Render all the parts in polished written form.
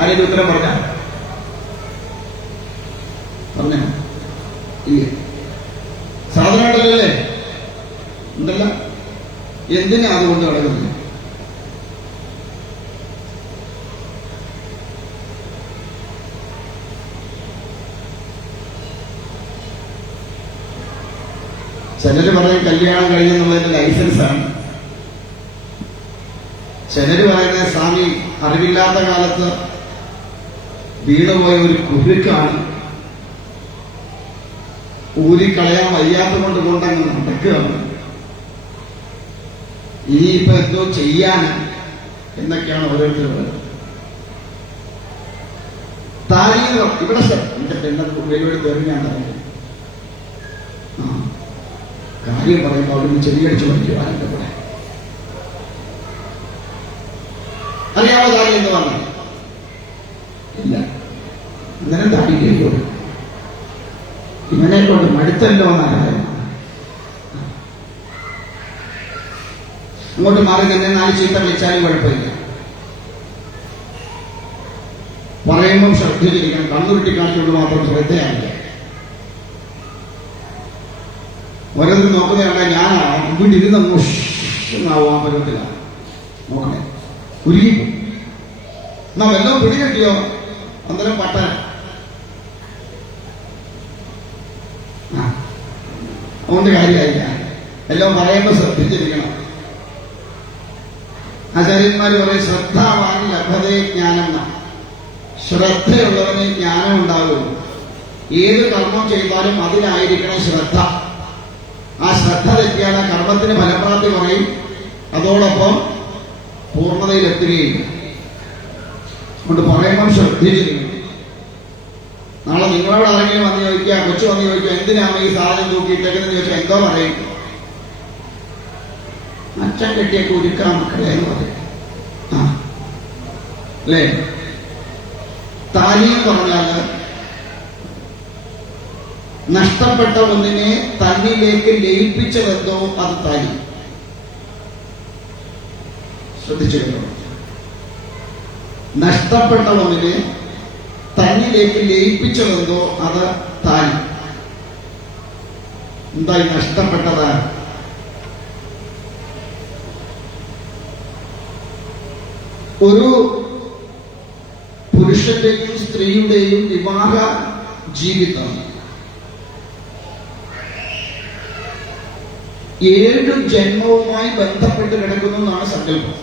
ആരെങ്കിലും ഉത്തരം പറഞ്ഞ ഇല്ല. സാധനമായിട്ടല്ലേ ഉണ്ടല്ല. എന്തിനാ അതുകൊണ്ട് നടക്കുന്നത്? ചിലര് പറയും കല്യാണം കഴിഞ്ഞെന്നുള്ളതിന്റെ ലൈസൻസാണ്. ചിലര് പറയുന്നത് സ്വാമി അറിവില്ലാത്ത കാലത്ത് വീണുപോയ ഒരു കുരുക്കാണ്, ഊരിക്കളയാൻ വയ്യാത്ത കൊണ്ട് കൊണ്ടങ്ങ് നടക്കുകയാണ്, ഇനിയിപ്പോ എന്തോ ചെയ്യാന് എന്നൊക്കെയാണ് ഓരോരുത്തരും പറയുന്നത്. താലി ഇവിടെ എന്റെ പെണ്ണത് വെല്ലുവിളി തെറിഞ്ഞാണ് കാര്യം പറയുമ്പോൾ അവിടുന്ന് ചെറിയടിച്ചു പഠിക്കുവാൻ എന്റെ കൂടെ അറിയാമോ താലി എന്ന് പറഞ്ഞു? ഇല്ല. അന്നേരം താലി കേൾക്കൂ. ഇവനെ കൊണ്ട് മടുത്തല്ലോ എന്നാണ്. അങ്ങോട്ട് മാറി തന്നെ 4 ചീത്ത വിളിച്ചാലും കുഴപ്പമില്ല. പറയുമ്പം ശ്രദ്ധിച്ചിരിക്കണം. കണ്ണുരുട്ടി കാണിച്ചുകൊണ്ട് മാത്രം ശ്രദ്ധയാണില്ല. ഓരോരുത്തരും നോക്കുന്നതാണ് ഞാൻ ഇവിടെ ഇരുന്ന് മുഷാവും. ആ പരുവത്തിലാണ് നോക്കണേ. ഉരുകിപ്പോ എന്നാ വല്ലതും പിടി കിട്ടിയോ അന്നേരം പട്ടന. അതുകൊണ്ട് കാര്യമായില്ല. എല്ലാം പറയുമ്പോൾ ശ്രദ്ധിച്ചിരിക്കണം. ആചാര്യന്മാർ പറയും ശ്രദ്ധാവാൻ ലഭതേ ജ്ഞാനം എന്നാണ്. ശ്രദ്ധയുള്ളവന് ജ്ഞാനം ഉണ്ടാകുള്ളൂ. ഏത് കർമ്മം ചെയ്താലും അതിനായിരിക്കണം ശ്രദ്ധ. ആ ശ്രദ്ധ തെറ്റിയാൽ ആ കർമ്മത്തിന് ഫലപ്രാപ്തി കുറയും, അതോടൊപ്പം പൂർണ്ണതയിലെത്തുകയില്ല. അതുകൊണ്ട് പറയുമ്പോൾ ശ്രദ്ധിച്ചിരിക്കണം. നാളെ നിങ്ങളോട് ആരെങ്കിലും വന്ന് ചോദിക്കുക, കൊച്ചു വന്ന് ചോദിക്കുക എന്തിനാണ് ഈ സാധനം തൂക്കിയിട്ടേക്കെന്ന് ചോദിച്ചാൽ എന്തോ പറയും? അച്ഛൻ കെട്ടിയ കുരുക്കാൻ മക്കളെ എന്ന് പറയും. അല്ലേ? താലി എന്ന് പറഞ്ഞാൽ നഷ്ടപ്പെട്ട ഒന്നിനെ തന്നിലേക്ക് ലയിപ്പിച്ചതെന്തോ അത് താലി. ശ്രദ്ധിച്ചിട്ടുണ്ടോ? നഷ്ടപ്പെട്ട ഒന്നിനെ തന്നിലേക്ക് ലയിപ്പിച്ചതെന്തോ അത് താലി. എന്തായി നഷ്ടപ്പെട്ടതാണ്? ഒരു പുരുഷന്റെയും സ്ത്രീയുടെയും വിവാഹ ജീവിതം 7 ജന്മവുമായി ബന്ധപ്പെട്ട് കിടക്കുന്നു എന്നാണ് സങ്കല്പം.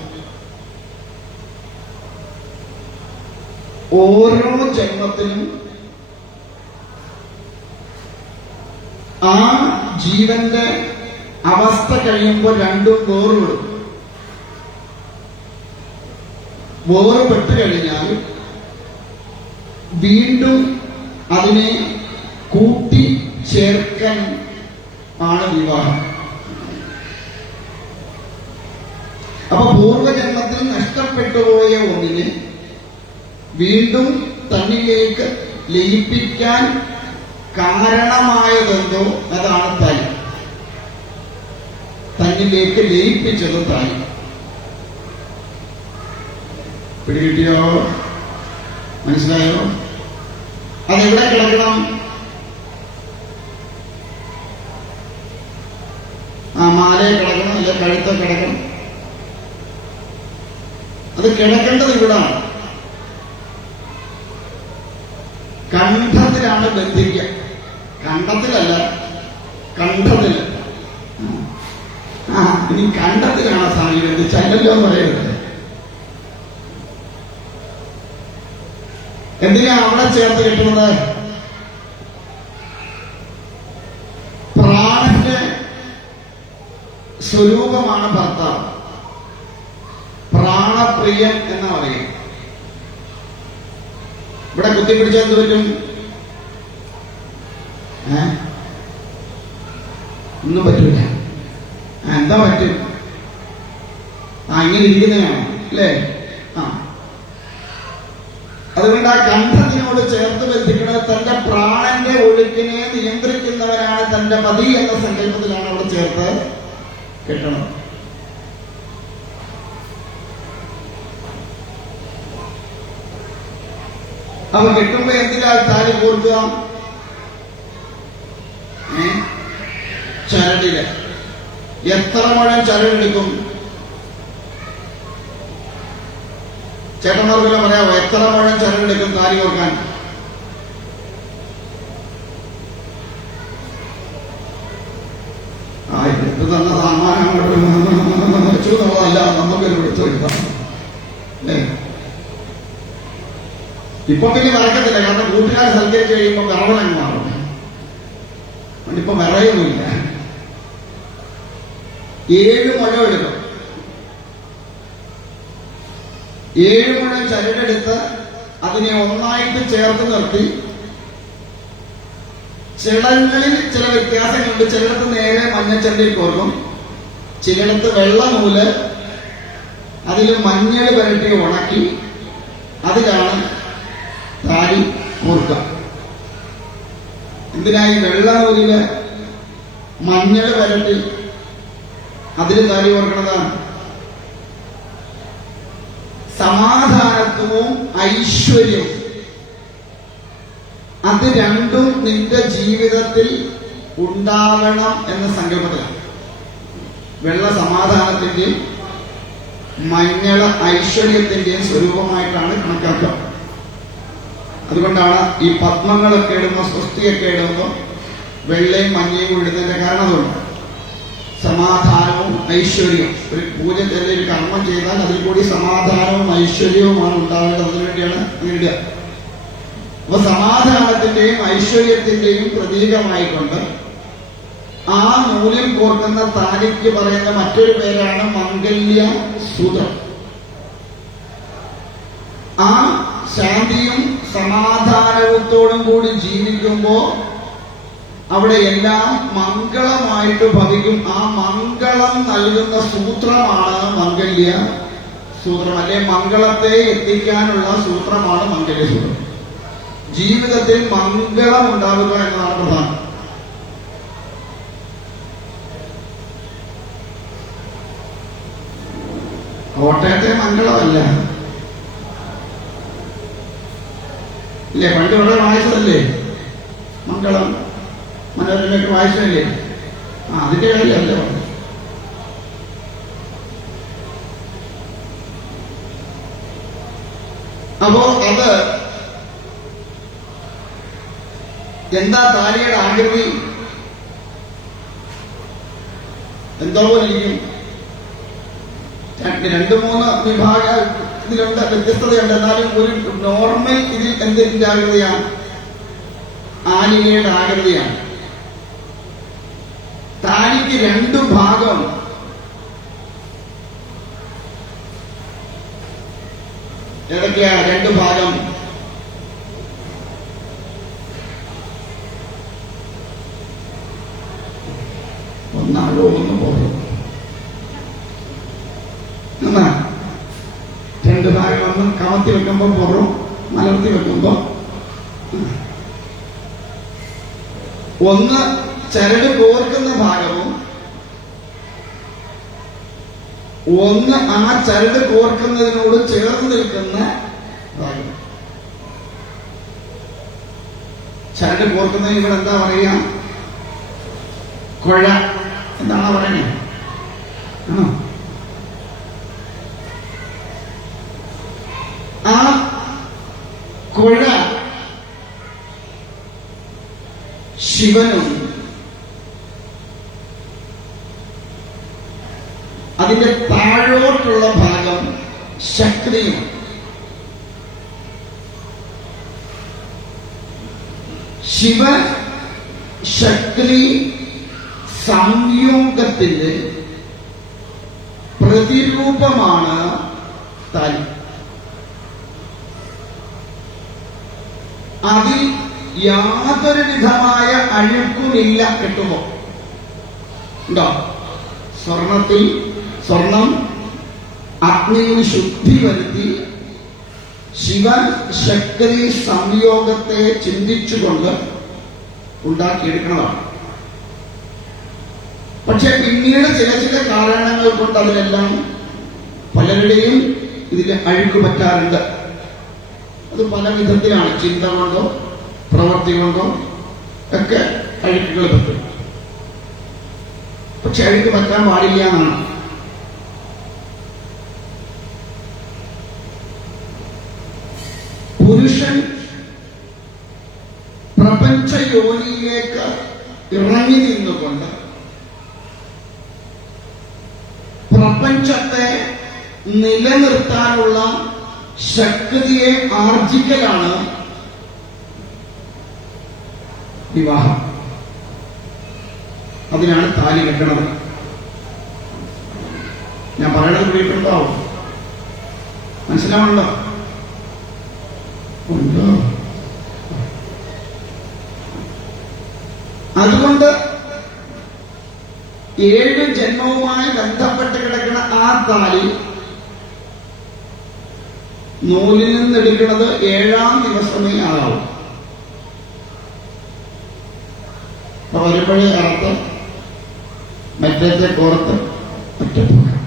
ഓരോ ജന്മത്തിലും ആ ജീവന്റെ അവസ്ഥ കഴിയുമ്പോൾ രണ്ടും വേറുപെടും. വേറുപെട്ട് കഴിഞ്ഞാൽ വീണ്ടും അതിനെ കൂട്ടി ചേർക്കാൻ ആണ് വിവാഹം. അപ്പൊ പൂർവജന്മത്തിൽ നഷ്ടപ്പെട്ടുപോയ ഒന്നിനെ വീണ്ടും തന്നിലേക്ക് ലയിപ്പിക്കാൻ കാരണമായതെന്തോ അതാണ് താലി. തന്നിലേക്ക് ലയിപ്പിച്ചത് താലി. പിടികിട്ടിയോ? മനസ്സിലായോ? അതെവിടെ കിടക്കണം? ആ മാലയെ കിടക്കണം, അല്ലെ കഴുത്ത കിടക്കണം. അത് കിടക്കേണ്ടത് ഇവിടാണ്. കണ്ഠത്തിലാണ് ബന്ധിക്കുക. കണ്ഠത്തിലല്ല, കണ്ഠത്തില്. ഇനി കണ്ഠത്തിലാണ് സ്വാമി ബന്ധിച്ചല്ലോ എന്ന് പറയരുത്. എന്തിനാ അവിടെ ചേർത്ത് കിട്ടുന്നത്? പ്രാണന്റെ സ്വരൂപമാണ് ഭർത്താവ്. പ്രാണപ്രിയൻ എന്ന് പറയും. ഇവിടെ കുത്തിപ്പിടിച്ചാൽ എന്ത് പറ്റും? ഒന്നും പറ്റൂല. എന്താ പറ്റും? ഇങ്ങനെ ഇരിക്കുന്നതാണ് അല്ലേ? അതുകൊണ്ട് ആ കണ്ഠത്തിനോട് ചേർത്ത് ബന്ധിക്കുന്നത് തന്റെ പ്രാണന്റെ ഒഴുക്കിനെ നിയന്ത്രിക്കുന്നവരാണ് തന്റെ പതി എന്ന സങ്കല്പത്തിലാണ് അവിടെ ചേർത്ത് കിട്ടണം. അപ്പൊ കെട്ടുമ്പോ എന്തിനാ താലി കോർക്കുക? ചരടില്. എത്ര മുഴം ചരടെടുക്കും? ചേട്ടന്മാർക്കെല്ലാം പറയാമോ എത്ര മുഴം ചരടെടുക്കും താലി കോർക്കാൻ? ഇത് തന്ന സാമാനം വെച്ചു എന്നുള്ളതല്ല നമുക്കൊരു പിടുത്തമില്ല. അല്ലേ? ഇപ്പൊ പിന്നെ വിറക്കത്തില്ല, കാരണം കൂട്ടുകാരെ സൽക്കരിച്ച് കഴിയുമ്പോ വിറവലങ്ങ് മാറും. ഇപ്പൊ വിറയൊന്നുമില്ല. 7 മുഴം എടുക്കും. 7 മുഴം ചരടെടുത്ത് അതിനെ ഒന്നായിട്ട് ചേർത്ത് നിർത്തി. ചിടങ്ങളിൽ ചില വ്യത്യാസങ്ങളുണ്ട്. ചിലയിടത്ത് നേരെ മഞ്ഞച്ചണ്ടിൽ കോർക്കും, ചിലയിടത്ത് വെള്ള നൂല് അതിൽ മഞ്ഞൾ പുരട്ടി ഉണക്കി അതിലാണ് താലി കോർക്കുക. എന്തിനായി വെള്ള നൂലില് മഞ്ഞൾ പുരട്ടി അതിൽ താലി കോർക്കണതാണ്? സമാധാനത്വവും ഐശ്വര്യവും അത് രണ്ടും നിന്റെ ജീവിതത്തിൽ ഉണ്ടാവണം എന്ന സങ്കല്പത്തിലാണ്. വെള്ള സമാധാനത്തിന്റെയും മഞ്ഞള ഐശ്വര്യത്തിന്റെയും സ്വരൂപമായിട്ടാണ് കണക്കാക്കുക. അതുകൊണ്ടാണ് ഈ പത്മങ്ങളൊക്കെ ഇടുമ്പോൾ, സ്വസ്തിയൊക്കെ ഇടുമ്പോൾ വെള്ളയും മഞ്ഞയും ഇടുന്നതിന്റെ കാരണം അതുകൊണ്ട്. സമാധാനവും ഐശ്വര്യവും, ഒരു പൂജ ചെറിയ ഒരു കർമ്മം ചെയ്താൽ അതിൽ കൂടി സമാധാനവും ഐശ്വര്യവുമാണ് ഉണ്ടാവേണ്ടത്. അതിനുവേണ്ടിയാണ് ഇടുക. അപ്പൊ സമാധാനത്തിന്റെയും ഐശ്വര്യത്തിന്റെയും പ്രതീകമായിക്കൊണ്ട് ആ നൂലിൽ കോർക്കുന്ന താലിക്ക് പറയുന്ന മറ്റൊരു പേരാണ് മംഗല്യ സൂത്രം. ആ ശാന്തിയും സമാധാനത്തോടും കൂടി ജീവിക്കുമ്പോ അവിടെ എല്ലാം മംഗളമായിട്ട് ഭവിക്കും. ആ മംഗളം നൽകുന്ന സൂത്രമാണ് മംഗല്യ സൂത്രം, അല്ലെ മംഗളത്തെ എത്തിക്കാനുള്ള സൂത്രമാണ് മംഗല്യ സൂത്രം. ജീവിതത്തിൽ മംഗളം ഉണ്ടാവുക എന്നതാണ് പ്രധാനം. കോട്ടയത്തെ മംഗളമല്ല ഇല്ലേ? പണ്ട് ഇവിടെ വായിച്ചതല്ലേ മംഗളം, മനോരമയൊക്കെ വായിച്ചതല്ലേ? അതിന്റെ കാര്യമല്ല. അപ്പോ അത് എന്താ താലിയുടെ ആകൃതി? എന്തോ പോലെ ഇരിക്കും. 2-3 വിഭാഗ ഇതിലുണ്ട്, വ്യത്യസ്തതയുണ്ട്. എന്നാലും ഒരു നോർമൽ ഇതിൽ എന്തിന്റെ ആകൃതിയാണ്? ആലികയുടെ ആകൃതിയാണ്. താലിക്ക് 2 ഭാഗമുണ്ട്. ഏതൊക്കെയാ 2 ഭാഗം? ഒന്നാളോ ഒന്ന് പോകും. 2 ഭാഗം. ഒന്ന് കമത്തി വെക്കുമ്പോ പുറം, മലർത്തി വെക്കുമ്പോ. ഒന്ന് ചരട് കോർക്കുന്ന ഭാഗവും ഒന്ന് ആ ചരട് കോർക്കുന്നതിനോട് ചേർന്ന് നിൽക്കുന്ന ഭാഗം. ചരട് കോർക്കുന്നതിന് ഇവിടെ എന്താ പറയുക? കുഴ എന്താണോ പറയണേ? ആണോ? ആ കുഴ ശിവനും അതിന്റെ താഴോട്ടുള്ള ഭാഗം ശക്തിയും. ശിവ ശക്തി സംയോഗത്തിന്റെ പ്രതിരൂപമാണ് താലി. അതിൽ യാതൊരു വിധമായ അഴുക്കുമില്ല. കെട്ടുമോ ഉണ്ടോ? സ്വർണം അഗ്നിയിൽ ശുദ്ധി വരുത്തി ശിവശക്തി സംയോഗത്തെ ചിന്തിച്ചുകൊണ്ട് ഉണ്ടാക്കിയെടുക്കുന്നതാണ്. പക്ഷെ പിന്നീട് ചില കാരണങ്ങൾ കൊണ്ട് അതിലെല്ലാം പലരുടെയും ഇതിൽ അഴുക്ക് പറ്റാറുണ്ട്. അത് പല വിധത്തിലാണ്. ചിന്ത കൊണ്ടോ പ്രവൃത്തി കൊണ്ടോ ഒക്കെ അഴുക്കുകൾ പറ്റും. പക്ഷെ അഴുക്ക് പറ്റാൻ പാടില്ല എന്നാണ്. പുരുഷൻ പ്രപഞ്ച യോനിയിലേക്ക് ഇറങ്ങി നിന്നുകൊണ്ട് പ്രപഞ്ചത്തെ നിലനിർത്താനുള്ള ശക്തിയെ ആർജിക്കലാണ് വിവാഹം. അതിനാണ് താലി കെട്ടണത്. ഞാൻ പറയണത് കേട്ടിട്ടുണ്ടാവും, മനസ്സിലാവണല്ലോ. ഉണ്ടോ? അതുകൊണ്ട് 7 ജന്മവുമായി ബന്ധപ്പെട്ട് കിടക്കുന്ന ആ താലി നൂലിൽ നിന്നെടുക്കുന്നത് 7-ാം ദിവസമേ ആകാവൂ. അപ്പൊ വരുമ്പോഴേ അറുത്ത് മറ്റേ കോർത്ത് ഒറ്റപ്പോക്കാം.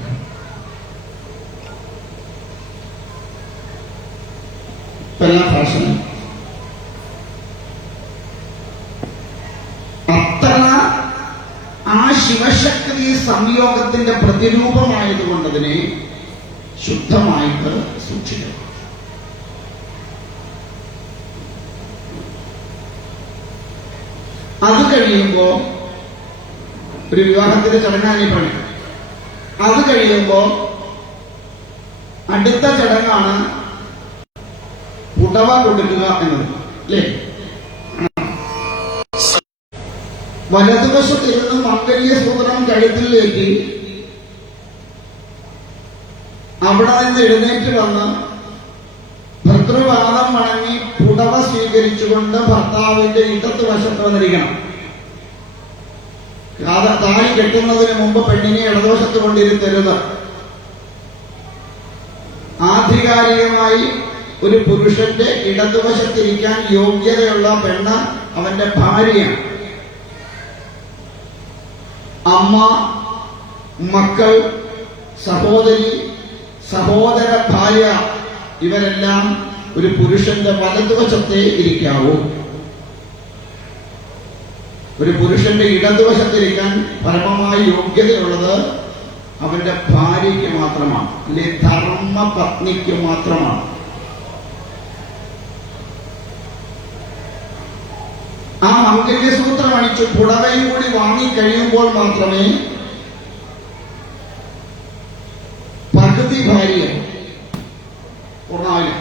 ഇപ്പെല്ലാം ഫാഷനും. അത്ര ആ ശിവശക്തി സംയോഗത്തിന്റെ പ്രതിരൂപമായതുകൊണ്ടതിനെ ശുദ്ധമായിട്ട് സൂക്ഷിക്കണം. അത് കഴിയുമ്പോ ഒരു വിവാഹത്തിന്റെ ചടങ്ങാണ് ഈ പണി. അത് കഴിയുമ്പോ അടുത്ത ചടങ്ങാണ് പുടവ കൊടുക്കുക എന്നത്. അല്ലേ? വലതുവശത്തിരുന്ന് മംഗല്യ സൂത്രം കഴുത്തിലേക്ക് അവിടെ നിന്ന് എഴുന്നേറ്റ് വന്ന് ഭർതൃപാദം വണങ്ങി പുടവ സ്വീകരിച്ചുകൊണ്ട് ഭർത്താവിന്റെ ഇടത്ത് വശത്ത് വന്നിരിക്കണം. താലി കെട്ടുന്നതിന് മുമ്പ് പെണ്ണിനെ ഇടതുവശത്ത് കൊണ്ടിരുത്തരുത്. ആധികാരികമായി ഒരു പുരുഷന്റെ ഇടതുവശത്തിരിക്കാൻ യോഗ്യതയുള്ള പെണ്ണ് അവന്റെ ഭാര്യയാണ്. അമ്മ, മക്കൾ, സഹോദരി, സഹോദര ഭാര്യ ഇവരെല്ലാം ഒരു പുരുഷന്റെ വലതുവശത്തേ ഇരിക്കാവൂ. ഒരു പുരുഷന്റെ ഇടതുവശത്തിരിക്കാൻ പരമമായി യോഗ്യതയുള്ളത് അവന്റെ ഭാര്യയ്ക്ക് മാത്രമാണ്, അല്ലെ ധർമ്മ പത്നിക്ക് മാത്രമാണ്. ആ മംഗല്യസൂത്രം അണിച്ച് പുടവയും കൂടി വാങ്ങിക്കഴിയുമ്പോൾ മാത്രമേ പകുതി ഭാര്യ പൂർണ്ണാവില്ല.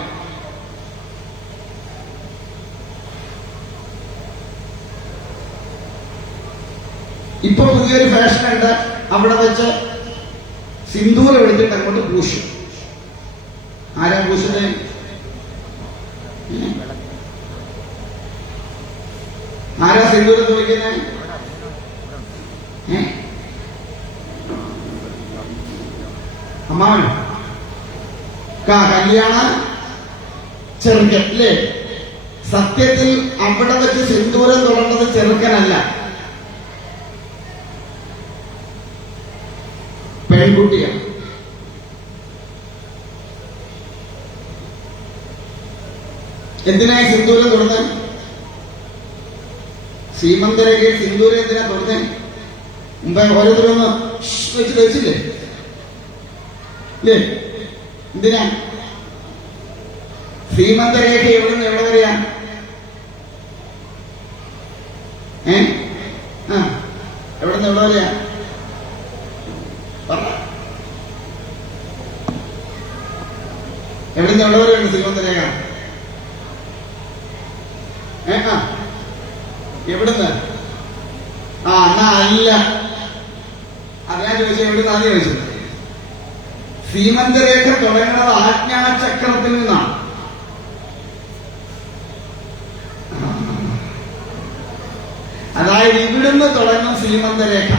ഇപ്പൊ പുതിയൊരു ഫാഷൻ ഉണ്ട്. അവിടെ വെച്ച് സിന്ദൂരം എടുത്തിട്ട് അങ്ങോട്ട് പൂശും. ആരാ പൂശുന്നത്? ആരാ സിന്ദൂരം തുളിക്കുന്നത്? അമ്മാവനോ? കല്യാണ ചെറുക്കൻ അല്ലേ? സത്യത്തിൽ അവിടെ വെച്ച് സിന്ദൂരം തൊടേണ്ടത് ചെറുക്കനല്ല, പെൺകുട്ടിയാണ്. എന്തിനായി സിന്ദൂരം തൊടുന്നത്? സീമന്തരേഖയിൽ സിന്ദൂരം എന്തിനാ തൊടുന്നത്? മുമ്പേ ഓരോരുത്തരൊന്ന് വെച്ച് കഴിച്ചില്ലേ? ഇല്ലേ? എന്തിനാ? സീമന്തരേഖ എവിടുന്ന് എവിടെ വരെയാ? എവിടുന്ന് എവിടെ വരെയാ? എവിടുന്ന് എവിടെ വരെയുണ്ട് സീമന്തരേഖ? എവിടുന്ന്? എന്നാ അല്ല, അതാ ചോദിച്ചത്. എവിടുന്ന് ആദ്യം ചോദിച്ചത്? സീമന്തരേഖ തുടങ്ങുന്നത് ആജ്ഞാചക്രത്തിൽ നിന്നാണ്. അതായത് ഇവിടുന്ന് തുടങ്ങും സീമന്തരേഖ.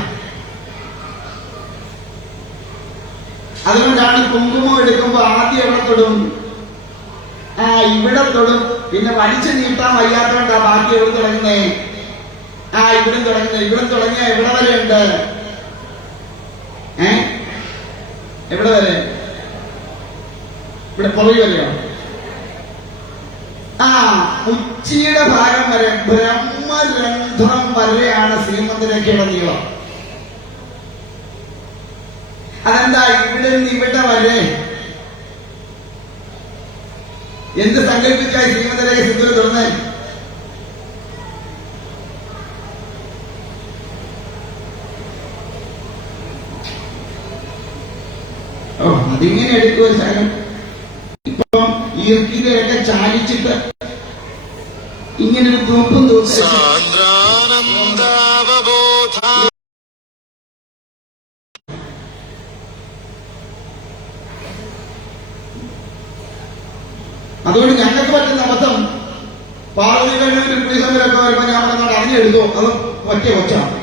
അതുകൊണ്ടാണ് കുങ്കുമം എടുക്കുമ്പോ ആദ്യം എവിടെ തൊടും? ഇവിടെ തൊടും. പിന്നെ വലിച്ചു നീട്ടാൻ വയ്യാത്തോണ്ടാ ബാക്കി എവിടെ തുടങ്ങുന്നേ? ഇവിടും തുടങ്ങുന്നത്. ഇവിടെ തുടങ്ങിയ എവിടെ വരെ ഉണ്ട്? എവിടെ വരെ? ഇവിടെ പുറകെ വരെയോ? ആ ഉച്ചിയുടെ ഭാഗം വരെ ബ്രഹ്മരന്ധ്രം വരെയാണ് ശ്രീമന്തരേഖയുടെ നീളം. അതെന്താ ഇവിടെ നിന്ന് ഇവിടെ വരെ? എന്ത് സങ്കല്പിച്ചായി ശ്രീമന്തരേഖ സിന്ധൂരം തുറന്നേ? അതിങ്ങനെ എടുത്തു വെച്ചാലും ഇപ്പം ഈർക്കിലൊക്കെ ചാലിച്ചിട്ട് ഇങ്ങനൊരു തൂപ്പും അതുകൊണ്ട് ഞങ്ങൾക്ക് പറ്റുന്ന അബദ്ധം പാർവതികളിൽ പുലിസമരൊക്കെ വരുമ്പോ ഞാൻ പറഞ്ഞോണ്ട് അറിഞ്ഞെടുത്തു അത് ഒറ്റ കൊച്ചാണ്.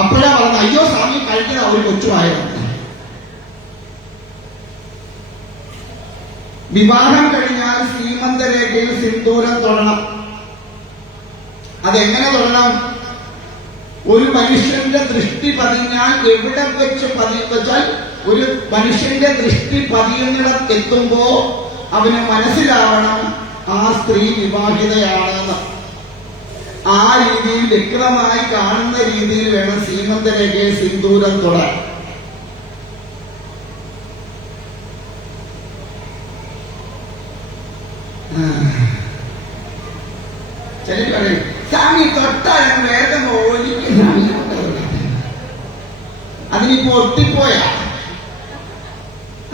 അപ്പോഴാ പറഞ്ഞ അയ്യോ സ്വാമി കഴിക്കുന്ന ഒരു കൊച്ചുമായിരുന്നു. വിവാഹം കഴിഞ്ഞാൽ ശ്രീമന്തരേഖയിൽ സിന്ദൂരം തൊടണം. അതെങ്ങനെ തൊടണം? ഒരു മനുഷ്യന്റെ ദൃഷ്ടി പതിഞ്ഞാൽ എവിടെ വെച്ച് വെച്ചാൽ ഒരു മനുഷ്യന്റെ ദൃഷ്ടി പതിയുന്നിടത്ത് എത്തുമ്പോ അവന് മനസ്സിലാവണം ആ സ്ത്രീ വിവാഹിതയാണെന്ന്. ആ രീതിയിൽ വ്യക്തമായി കാണുന്ന രീതിയിൽ വേണം ശ്രീമന്തരേഖയിൽ സിന്ദൂരം തൊടാൻ. ചിലർ പറയും സ്വാമി തൊട്ടാൽ വേഗം ഓലിക്കുന്ന. അതിനിപ്പോ ഒട്ടിപ്പോയാ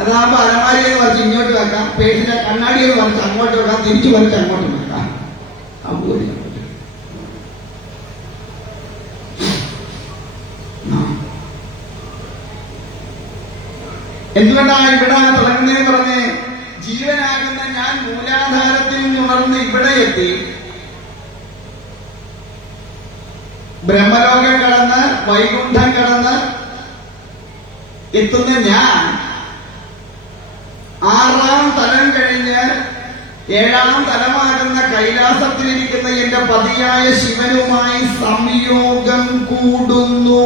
അതാകുമ്പോ അലമാരിയെന്ന് വരച്ച് ഇങ്ങോട്ട് വെക്കാം, പേഴ്സിനെ കണ്ണാടിയെന്ന് വരച്ച് അങ്ങോട്ട് വെക്കാം, തിരിച്ചു വരച്ച് അങ്ങോട്ട് വെക്കാം. എന്തുകൊണ്ടാണ് ഇവിടെ തുടങ്ങുന്നതെന്ന് പറഞ്ഞ് ജീവനാകുന്ന ഞാൻ മൂലാധാരത്തിൽ നിന്നുണർന്ന് ഇവിടെ എത്തി ബ്രഹ്മലോകം കടന്ന് വൈകുണ്ഠം കടന്ന് എത്തുന്ന ഞാൻ 6ാം തലം കഴിഞ്ഞ് 7ാം തലമാകുന്ന കൈലാസത്തിലിരിക്കുന്ന എന്റെ പതിയായ ശിവനുമായി സംയോഗം കൂടുന്നു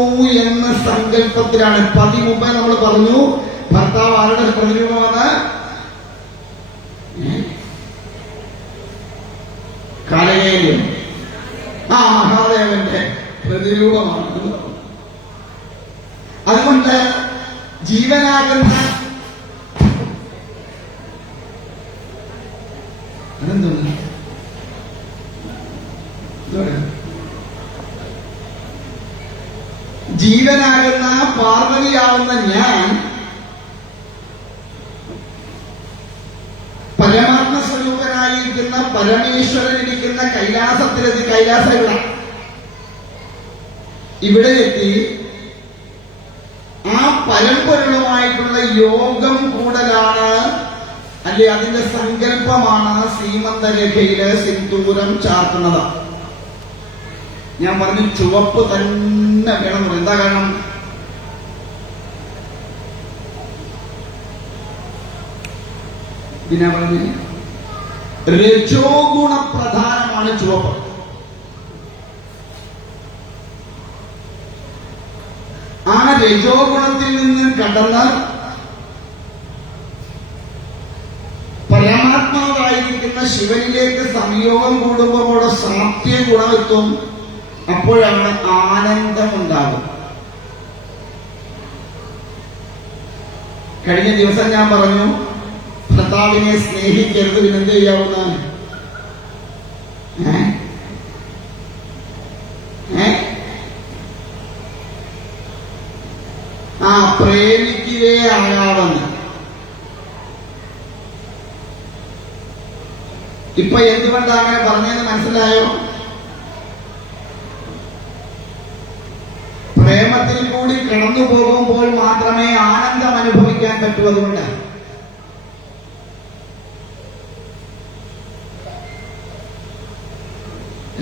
എന്ന സങ്കല്പത്തിലാണ്. പതി മുമ്പേ നമ്മൾ പറഞ്ഞു ഭർത്താവ് ആരുടെ പ്രതിരൂപമാണ്? കാലകേയം, ആ മഹാദേവന്റെ പ്രതിരൂപമാണ്. അതുകൊണ്ട് ജീവനാകുന്ന ജീവനാകുന്ന പാർവതിയാവുന്ന ഞാൻ പരമാത്മ സ്വരൂപനായിരിക്കുന്ന പരമേശ്വരനിരിക്കുന്ന കൈലാസത്തിലെത്തി. കൈലാസം ഇവിടെ എത്തി ആ പരമ്പൊരുളുമായിട്ടുള്ള യോഗം കൂടലാണ്, അല്ലെ അതിന്റെ സങ്കല്പമാണ് ശ്രീമന്തരേഖയില് സിന്ദൂരം ചാർത്തുന്നത്. ഞാൻ പറഞ്ഞു ചുവപ്പ് തന്നെ വേണം. എന്താ കാരണം? ഇതിനാ പറഞ്ഞു രജോ ഗുണപ്രധാനമാണ് ചുവപ്പ്. ആ രജോ ഗുണത്തിൽ നിന്ന് കടന്ന് പരമാത്മാവായിരിക്കുന്ന ശിവനിലേക്ക് സംയോഗം കൂടുമ്പോൾ അവിടെ സാത്വിക ഗുണമെത്തും. അപ്പോഴാണ് ആനന്ദമുണ്ടാകും. കഴിഞ്ഞ ദിവസം ഞാൻ പറഞ്ഞു ഭർത്താവിനെ സ്നേഹിക്കരുത്, പിന്നെന്ത് ചെയ്യാവുന്ന പ്രേമിക്കുകയേ ആകാവുന്ന. ഇപ്പൊ എന്തുകൊണ്ടാണ് അങ്ങനെ പറഞ്ഞതെന്ന് മനസ്സിലായോ? പ്രേമത്തിൽ കൂടി കടന്നു പോകുമ്പോൾ മാത്രമേ ആനന്ദം അനുഭവിക്കാൻ പറ്റൂ. അതുകൊണ്ട്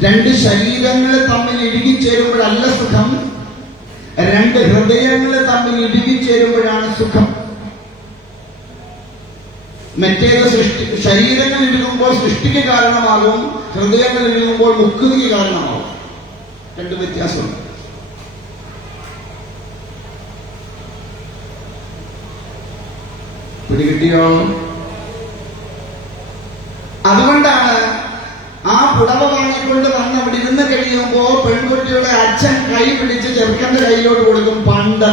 രണ്ട് ശരീരങ്ങൾ തമ്മിൽ ഇഴുകിച്ചേരുമ്പോഴല്ല സുഖം, രണ്ട് ഹൃദയങ്ങൾ തമ്മിൽ ഇഴുകിച്ചേരുമ്പോഴാണ് സുഖം. മറ്റേത് ശരീരങ്ങൾ ഇഴുകുമ്പോൾ സൃഷ്ടിക്ക് കാരണമാകും, ഹൃദയങ്ങൾ ഇഴുകുമ്പോൾ മുക്തിക്ക് കാരണമാകും. രണ്ട് വ്യത്യാസമുണ്ട്. പിടികിട്ടിയോ? അതുകൊണ്ടാണ് ആ പുടവ വാങ്ങിക്കൊണ്ട് വന്ന് അവിടെ ഇരുന്ന് കഴിയുമ്പോ പെൺകുട്ടിയുടെ അച്ഛൻ കൈ പിടിച്ച് ചെറുക്കന്റെ കയ്യിലോട്ട് കൊടുക്കും. പണ്ട്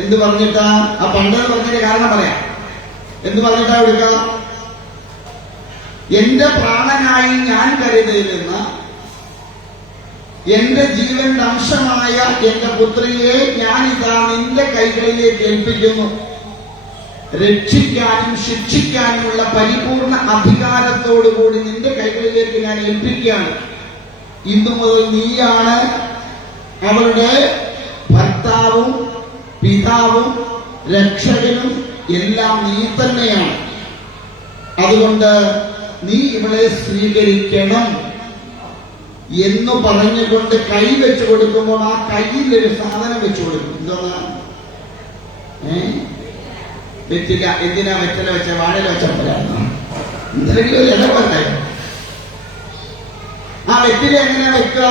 എന്ത് പറഞ്ഞിട്ടാ? ആ പണ്ട് പറഞ്ഞതിന്റെ കാരണം പറയാം. എന്ത് പറഞ്ഞിട്ടാ കൊടുക്കുക? എന്റെ പ്രാണനായി ഞാൻ കരുതിയിരുന്ന എന്റെ ജീവന്റെ അംശമായ എന്റെ പുത്രിയെ ഞാനിതാ നിന്റെ കൈകളിലേക്ക് ഏൽപ്പിക്കുന്നു. രക്ഷിക്കാനും ശിക്ഷിക്കാനുമുള്ള പരിപൂർണ അധികാരത്തോടുകൂടി നിന്റെ കൈകളിലേക്ക് ഞാൻ ഏൽപ്പിക്കുകയാണ്. ഇന്നു മുതൽ നീയാണ് അവളുടെ ഭർത്താവും പിതാവും രക്ഷകനും എല്ലാം നീ തന്നെയാണ്. അതുകൊണ്ട് നീ ഇവളെ സ്വീകരിക്കണം എന്ന് പറഞ്ഞുകൊണ്ട് കൈ വെച്ചു കൊടുക്കുമ്പോൾ ആ കയ്യിൽ ഒരു സാധനം വെച്ചു കൊടുക്കും. എന്താണ്? വെറ്റില. എന്തിനാ വെറ്റില വെച്ച? വാഴല വെച്ചപ്പോഴാണ് എന്തെങ്കിലും ഒരു ഇടപെട്ടായി. ആ വെറ്റില എങ്ങനെയാ വെക്കുക?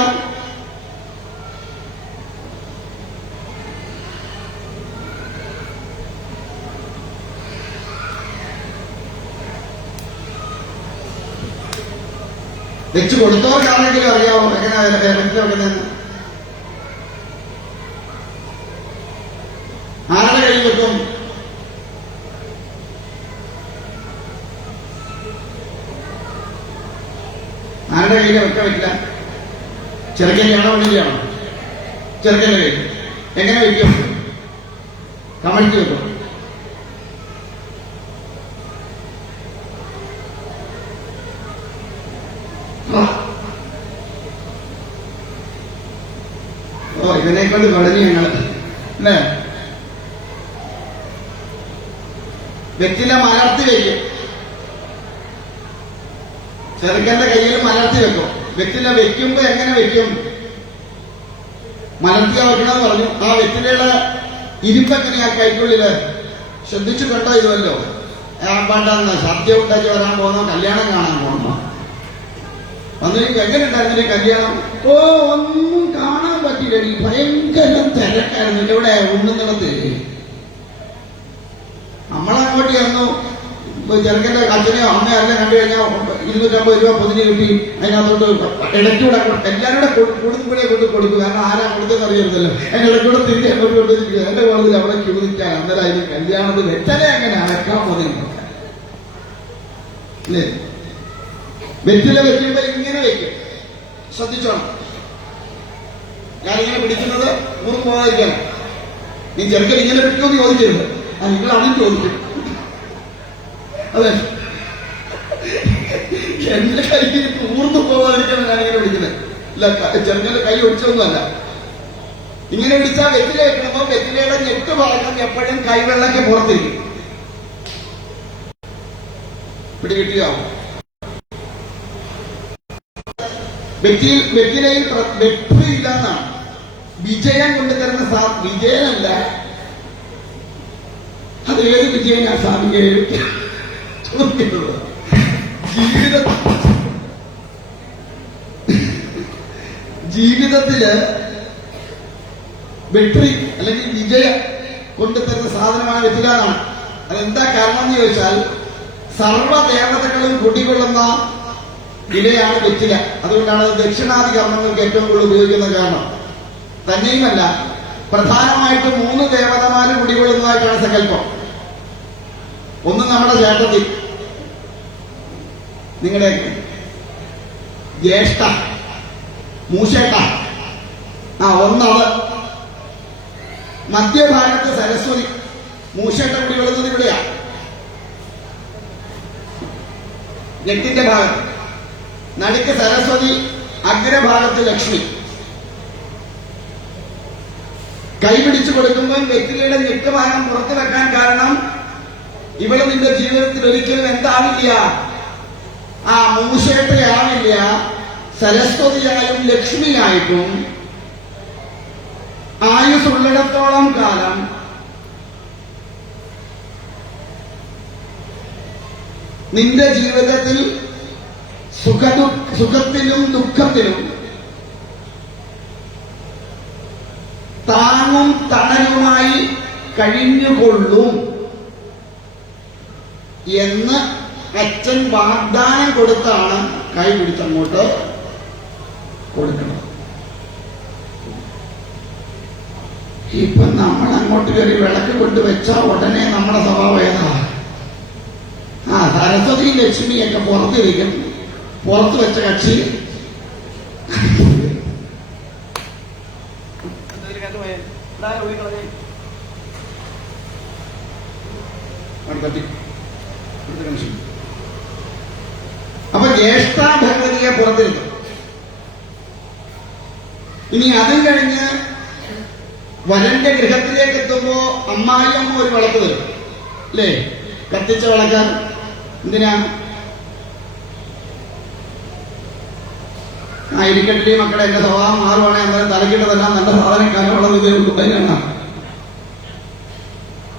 വെച്ചു കൊടുത്തവർക്കാണെങ്കിലും അറിയാവോ എങ്ങനെ വെറ്റില വെക്കുന്നതെന്ന്? ആരുടെ കയ്യിൽ വെക്കും? ആരുടെ കയ്യിലെ വെക്കാൻ പറ്റില്ല? ചെറുക്കൻ്റെയാണോ വലിയാണോ? ചെറുക്കൻ്റെ കയ്യിൽ. എങ്ങനെ വയ്ക്കും? കമഴ്ത്തി വെക്കും. ഓ, ഇതിനെക്കൊണ്ട് കഴിഞ്ഞു ഞങ്ങൾ അല്ലേ? വെറ്റില മലർത്തി വയ്ക്കും. ചെറുക്കന്റെ കയ്യിൽ മലർത്തി വെക്കും. വെറ്റില വെക്കുമ്പോ എങ്ങനെ വെക്കും? മലർത്തിയാ വെക്കണമെന്ന് പറഞ്ഞു. ആ വെറ്റിലയുടെ ഇരിപ്പെങ്ങനെയാ കൈക്കുള്ളില്? ശ്രദ്ധിച്ചു കണ്ടോ? ഇതുവല്ലോ പാണ്ടാന്ന് സദ്യ ഉണ്ടാക്കി വരാൻ പോകുന്ന കല്യാണം കാണാൻ പോകുന്നു. വന്നിട്ട് എങ്ങനെ ഉണ്ടായിരുന്നില്ലേ കല്യാണം? ഓ, ഒന്നും കാണാൻ പറ്റില്ല. ഭയങ്കര തിരക്കായിരുന്നു ഇവിടെ ഉണ്ണുന്നിടത്ത്. നമ്മളങ്ങോട്ട് ചെന്നു. ചെറുക്കന്റെ അച്ഛനെയോ അമ്മയോ എല്ലാം കണ്ടു കഴിഞ്ഞാൽ 250 രൂപ പൊതിഞ്ഞ് കിട്ടി. അതിനകത്തോട്ട് ഇടയ്ക്കൂടെ എല്ലാവരുടെ കൊടുക്കുമ്പോഴേ കൊടുക്കും. കാരണം ആരാ കൊടുത്തെന്ന് അറിയരുതല്ലോ. അതിന് ഇടയ്ക്കൂടെ തിരികെ കൊണ്ടിരിക്കുക. എന്റെ കോളത്തിൽ അവിടെ ക്യൂതിക്കാൻ. അന്നേരം അതിന് കല്യാണത്തിൽ എത്രേ അങ്ങനെ അടക്കാൻ മതി അല്ലേ? വെറ്റില വെക്കുമ്പോ ഇങ്ങനെ വെക്കും. ശ്രദ്ധിച്ചോണം. ഞാനിങ്ങനെ പിടിക്കുന്നത് മുറിഞ്ഞു പോകാതിരിക്കണം. നീ ചെറുക്കൻ ഇങ്ങനെ പിടിക്കുമെന്ന് ചോദിക്കരുത്. നിങ്ങൾ അതും ചോദിക്കും. അതെ, എന്റെ കൈക്ക് ഊർന്നു പോകാതിരിക്കണം ഞാനിങ്ങനെ പിടിക്കുന്നത്. ഇല്ല, ചെറുക്കന്റെ കൈ ഒടിച്ചൊന്നുമല്ല. ഇങ്ങനെ പിടിച്ചാൽ വെറ്റില വെക്കണമോ വെറ്റിലയുടെ ഞെട്ട് ഭാഗം എപ്പോഴും കൈവെള്ളಕ್ಕೆ പുറത്തിരിക്കും. പിടികിട്ടിയാവും. വെറ്റിലയിൽ വെற்றிയില്ലെന്നാണ് വിജയം കൊണ്ടുതരുന്ന വിജയനല്ല. അത് ഏത് വിജയനാ സാധിക്കുക? ജീവിതത്തില് വെற்றி അല്ലെങ്കിൽ വിജയം കൊണ്ടുതരുന്ന സാധനമാണ് വെറ്റില എന്നാണ്. അതെന്താ കാരണം എന്ന് ചോദിച്ചാൽ സർവ്വദേവതകളും കുടികൊള്ളുന്ന ഇലയാണ് വെറ്റില. അതുകൊണ്ടാണ് ദക്ഷിണാദി കർമ്മങ്ങൾക്ക് ഏറ്റവും കൂടുതൽ ഉപയോഗിക്കുന്ന കാരണം. തന്നെയുമല്ല, പ്രധാനമായിട്ട് 3 ദേവതമാര് കുടികൊള്ളുന്നതായിട്ടാണ് സങ്കല്പം. ഒന്ന് നമ്മുടെ ചേട്ടത്തി, നിങ്ങളുടെ ജ്യേഷ്ഠ, മൂശേട്ട. ഒന്നത്. മധ്യഭാഗത്ത് സരസ്വതി. മൂശേട്ട കുടികൊള്ളുന്നത് ഇവിടെയാ, നെറ്റിന്റെ ഭാഗത്ത്. നടുക്ക് സരസ്വതി, അഗ്രഭാഗത്ത് ലക്ഷ്മി. കൈപിടിച്ചു കൊടുക്കുമ്പോൾ വെറ്റിലയുടെ ഞെട്ട് ഭാഗം പുറത്തു വെക്കാൻ കാരണം ഇവള് നിന്റെ ജീവിതത്തിൽ ഒരിക്കലും എന്താവില്ല, മൂശേട്ടയാവില്ല. സരസ്വതിയായും ലക്ഷ്മിയായിട്ടും ആയുസ്സുള്ളിടത്തോളം കാലം നിന്റെ ജീവിതത്തിൽ സുഖത്തിലും ദുഃഖത്തിലും താങ്ങും തണലുമായി കഴിഞ്ഞുകൊള്ളും എന്ന് അച്ഛൻ വാഗ്ദാനം കൊടുത്താണ് കൈ പിടിച്ചങ്ങോട്ട് കൊടുക്കുന്നത്. ഇപ്പൊ നമ്മൾ അങ്ങോട്ട് കയറി വിളക്ക് കൊണ്ട് വെച്ചാൽ ഉടനെ നമ്മുടെ സ്വഭാവം ഏതാ? സരസ്വതി ലക്ഷ്മിയൊക്കെ പുറത്തിരിക്കും, പുറത്ത് വെച്ച കക്ഷി അപ്പൊ ജ്യേഷ്ഠ ഭഗവതിയെ പുറത്തിരുന്നു. ഇനി അതും കഴിഞ്ഞ് വരന്റെ ഗൃഹത്തിലേക്ക് എത്തുമ്പോ അമ്മായിയമ്മ ഒരു വിളക്ക് തരും അല്ലേ? കത്തിച്ച വിളക്കാൻ എന്തിനാ? ഇരിക്കട്ടെ മക്കളെ, എന്റെ സ്വഭാവം മാറുവാണെ അന്നേരം തലക്കിട്ടതെല്ലാം നല്ല സാധനം കാലമുള്ളത് ഇതേ ഉള്ളൂ. അതിനാണ്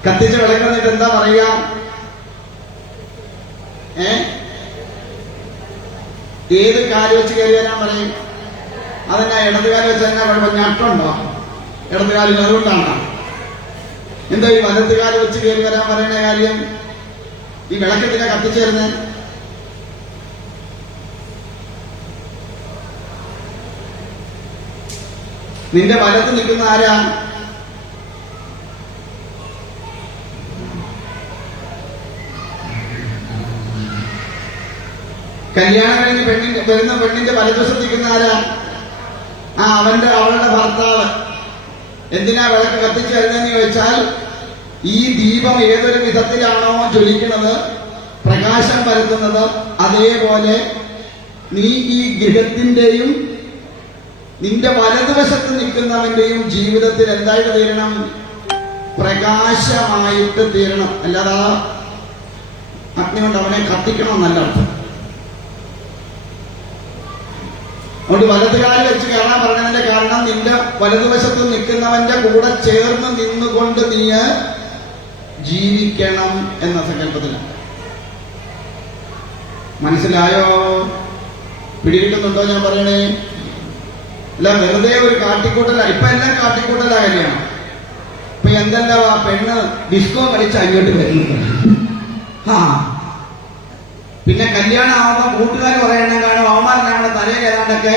കത്തിച്ച വിളക്കെന്നിട്ട് എന്താ പറയുക? ഏത് കാല് വെച്ച് കയറി വരാൻ പറയും? അതെന്നാ ഇടതുകാല് വെച്ച് തന്നെ കുഴപ്പം? ഞട്ടുണ്ടോ ഇടതുകാലിൽ? അതുകൊണ്ടാണ്. എന്താ ഈ വലത്തുകാല് വെച്ച് കയറി വരാൻ പറയണ കാര്യം? ഈ വിളക്കെത്തിനെ കത്തിച്ചേരുന്നേ നിന്റെ വലത്ത് നിൽക്കുന്ന ആരാ? കല്യാണം കഴിഞ്ഞ് വരുന്ന പെണ്ണിന്റെ വലതുവശത്ത് നിൽക്കുന്ന ആരാ? അവളുടെ ഭർത്താവ്. എന്തിനാ വിളക്ക് കത്തിച്ചു വരുന്നതെന്ന് ചോദിച്ചാൽ, ഈ ദീപം ഏതൊരു വിധത്തിലാണോ ജ്വലിക്കുന്നത്, പ്രകാശം പരത്തുന്നത്, അതേപോലെ നീ ഈ ഗൃഹത്തിന്റെയും നിന്റെ വലതുവശത്ത് നിൽക്കുന്നവന്റെയും ജീവിതത്തിൽ എന്തായിട്ട് തീരണം? പ്രകാശമായിട്ട് തീരണം. അല്ലാതെ അഗ്നി കൊണ്ട് അവനെ കത്തിക്കണം എന്നല്ല അർത്ഥം. അതുകൊണ്ട് വലതുകാലിൽ വെച്ച് കയറാൻ പറഞ്ഞതിന്റെ കാരണം, നിന്റെ വലതുവശത്ത് നിൽക്കുന്നവന്റെ കൂടെ ചേർന്ന് നിന്നുകൊണ്ട് നീ ജീവിക്കണം എന്ന സങ്കല്പത്തിലാണ്. മനസ്സിലായോ? പിടികിട്ടുന്നുണ്ടോ ഞാൻ പറയണേ? അല്ല, വെറുതെ ഒരു കാട്ടിക്കൂട്ടല. ഇപ്പൊ എല്ലാം കാട്ടിക്കൂട്ടല കല്യാണം. ഇപ്പൊ എന്തെല്ലാം ആ പെണ്ണ് ഡിസ്കോ കളിച്ച് അങ്ങോട്ട് വരുന്നുണ്ട്. പിന്നെ കല്യാണം ആവുമ്പോ കൂട്ടുകാർ പറയണ കാണും, അവന്മാർ നമ്മുടെ തലയിൽ ഏതാണ്ടൊക്കെ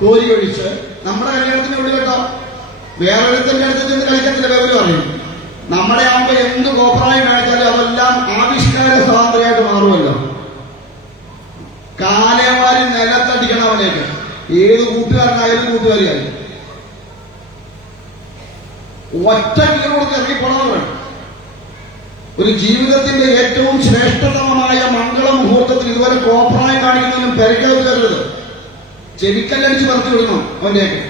കോരി ഒഴിച്ച് നമ്മുടെ കല്യാണത്തിന് വിളി കേട്ടോ. വേറൊരുത്തിന്റെ അടുത്ത് ചെന്ന് കളിക്കത്തില്ല, വേവര് പറയും. നമ്മുടെ ആവുമ്പോ എന്ത് കോപ്രായം കാണിച്ചാലും അതെല്ലാം ആവിഷ്കാര സ്വാതന്ത്ര്യമായിട്ട് മാറുമല്ലോ. കാലേവാരി നിലത്തടിക്കണം അവനേക്ക്. ഏത് കൂട്ടുകാരനായാലും കൂട്ടുകാരിയായി ഒറ്റ കീറോട് ഇറങ്ങിപ്പോണത് വേണം. ഒരു ജീവിതത്തിന്റെ ഏറ്റവും ശ്രേഷ്ഠതമമായ മംഗളമുഹൂർത്തത്തിൽ ഇതുപോലെ കോപ്രായം കാണിക്കുന്നതിനും പെരക്കകത്ത് കയറരുത്. ചെവിക്കല്ലടിച്ച് പറത്തി വിടണം അവന്റെയൊക്കെ.